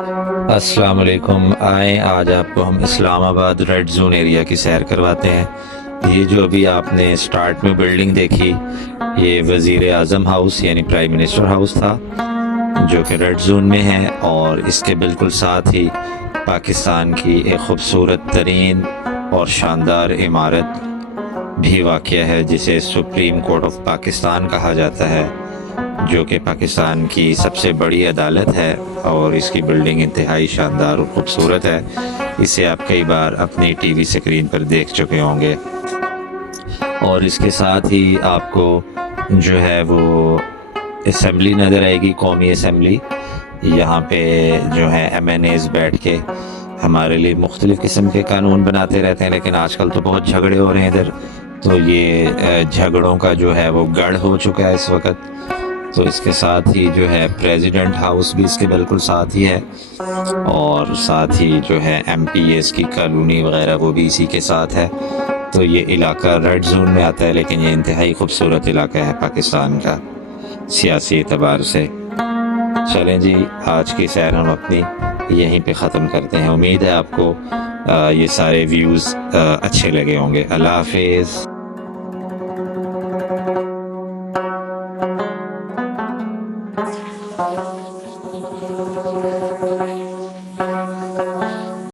السلام علیکم. آئیں آج آپ کو ہم اسلام آباد ریڈ زون ایریا کی سیر کرواتے ہیں. یہ جو ابھی آپ نے سٹارٹ میں بلڈنگ دیکھی، یہ وزیر اعظم ہاؤس یعنی پرائم منسٹر ہاؤس تھا، جو کہ ریڈ زون میں ہے. اور اس کے بالکل ساتھ ہی پاکستان کی ایک خوبصورت ترین اور شاندار عمارت بھی واقع ہے، جسے سپریم کورٹ آف پاکستان کہا جاتا ہے، جو کہ پاکستان کی سب سے بڑی عدالت ہے. اور اس کی بلڈنگ انتہائی شاندار اور خوبصورت ہے. اسے آپ کئی بار اپنی ٹی وی اسکرین پر دیکھ چکے ہوں گے. اور اس کے ساتھ ہی آپ کو جو ہے وہ اسمبلی نظر آئے گی، قومی اسمبلی. یہاں پہ جو ہے ایم این ایز بیٹھ کے ہمارے لیے مختلف قسم کے قانون بناتے رہتے ہیں، لیکن آج کل تو بہت جھگڑے ہو رہے ہیں ادھر. تو یہ جھگڑوں کا جو ہے وہ گڑھ ہو چکا ہے اس وقت. تو اس کے ساتھ ہی جو ہے پریزیڈنٹ ہاؤس بھی اس کے بالکل ساتھ ہی ہے، اور ساتھ ہی جو ہے ایم پی ایس کی کالونی وغیرہ وہ بھی اسی کے ساتھ ہے. تو یہ علاقہ ریڈ زون میں آتا ہے، لیکن یہ انتہائی خوبصورت علاقہ ہے پاکستان کا سیاسی اعتبار سے. چلیں جی، آج کی سیر ہم اپنی یہیں پہ ختم کرتے ہیں. امید ہے آپ کو یہ سارے ویوز اچھے لگے ہوں گے. اللہ حافظ.